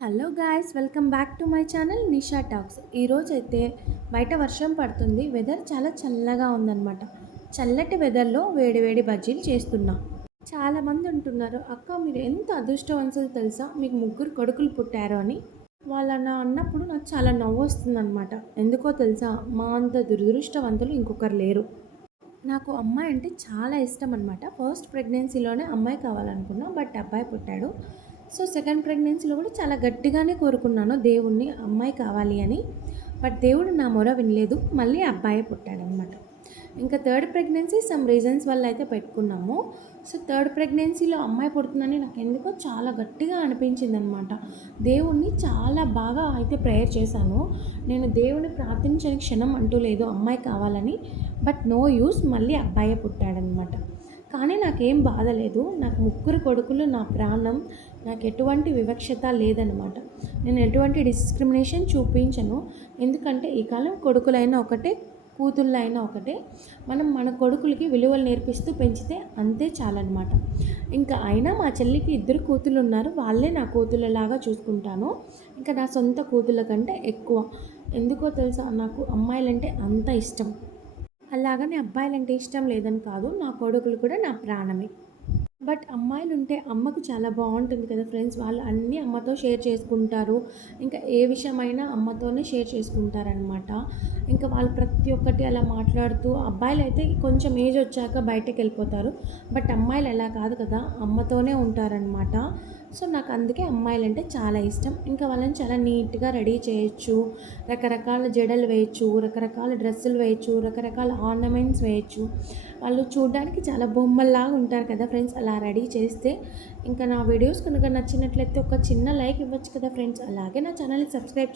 Hello guys welcome back to my channel Nisha Talks. ఈరోజు అయితే బయట వర్షం పడుతుంది వెదర్ చాలా చల్లగా ఉందన్నమాట. చల్లటి వెదర్లో వేడి వేడి బజ్జీలు చేస్తున్నా. చాలామంది ఉంటున్నారు అక్క మీరు ఎంత అదృష్టవంతులు తెలుసా? మీకు ముగ్గురు కొడుకులు పుట్టారు అని. వాళ్ళ అన్నప్పుడు నాకు చాలా నవ్వు వస్తుందన్నమాట. ఎందుకో తెలుసా? మా అంత దురదృష్టవంతులు ఇంకొకరు లేరు. నాకు అమ్మాయి అంటే చాలా ఇష్టం అనమాట ఫస్ట్ ప్రెగ్నెన్సీలోనే అమ్మాయి కావాలనుకున్నా బట్ అబ్బాయి పుట్టాడు. సో సెకండ్ ప్రెగ్నెన్సీలో కూడా చాలా గట్టిగానే కోరుకున్నాను దేవుణ్ణి అమ్మాయి కావాలి అని. బట్ దేవుడు నా మొర వినలేదు మళ్ళీ అబ్బాయి పుట్టాడనమాట. ఇంకా థర్డ్ ప్రెగ్నెన్సీ సమ్ రీజన్స్ వల్ల అయితే పెట్టుకున్నాము. సో థర్డ్ ప్రెగ్నెన్సీలో అమ్మాయి పుడుతుందని నాకు ఎందుకో చాలా గట్టిగా అనిపించింది అనమాట దేవుణ్ణి చాలా బాగా అయితే ప్రేయర్ చేశాను నేను దేవుని ప్రార్థించని క్షణం అంటూ లేదు అమ్మాయి కావాలని బట్ నో యూస్ మళ్ళీ అబ్బాయే పుట్టాడనమాట. కానీ నాకేం బాధ లేదు. నాకు ముగ్గురు కొడుకులు నా ప్రాణం నాకు ఎటువంటి వివక్షత లేదనమాట నేను ఎటువంటి డిస్క్రిమినేషన్ చూపించను. ఎందుకంటే ఈ కాలం కొడుకులైనా ఒకటే కూతుళ్ళైనా ఒకటే. మనం మన కొడుకులకి విలువలు నేర్పిస్తూ పెంచితే అంతే చాలన్నమాట. ఇంకా అయినా మా చెల్లికి ఇద్దరు కూతుళ్ళు ఉన్నారు వాళ్ళే నా కూతుళ్ళలాగా చూసుకుంటాను. ఇంకా నా సొంత కూతుళ్ళ కంటే ఎక్కువ. ఎందుకో తెలుసా? నాకు అమ్మాయిలంటే అంత ఇష్టం. అలాగనే అబ్బాయిలంటే ఇష్టం లేదని కాదు నా కొడుకులు కూడా నా ప్రాణమే. బట్ అమ్మాయిలు ఉంటే అమ్మకు చాలా బాగుంటుంది కదా ఫ్రెండ్స్ వాళ్ళు అన్నీ అమ్మతో షేర్ చేసుకుంటారు. ఇంకా ఏ విషయమైనా అమ్మతోనే షేర్ చేసుకుంటారనమాట ఇంకా వాళ్ళు ప్రతి ఒక్కటి అలా మాట్లాడుతూ అబ్బాయిలు అయితే కొంచెం ఏజ్ వచ్చాక బయటకు వెళ్ళిపోతారు బట్ అమ్మాయిలు అలా కాదు కదా అమ్మతోనే ఉంటారనమాట సో నాకు అందుకే అమ్మాయిలు అంటే చాలా ఇష్టం. ఇంకా వాళ్ళని చాలా నీట్గా రెడీ చేయొచ్చు. రకరకాల జడలు వేయచ్చు రకరకాల డ్రెస్సులు వేయచ్చు రకరకాల ఆర్నమెంట్స్ వేయచ్చు. వాళ్ళు చూడడానికి చాలా బొమ్మల్లాగా ఉంటారు కదా ఫ్రెండ్స్ అలా రెడీ చేస్తే. ఇంకా నా వీడియోస్ కనుక నచ్చినట్లయితే ఒక చిన్న లైక్ ఇవ్వచ్చు కదా ఫ్రెండ్స్. అలాగే నా ఛానల్ని సబ్స్క్రైబ్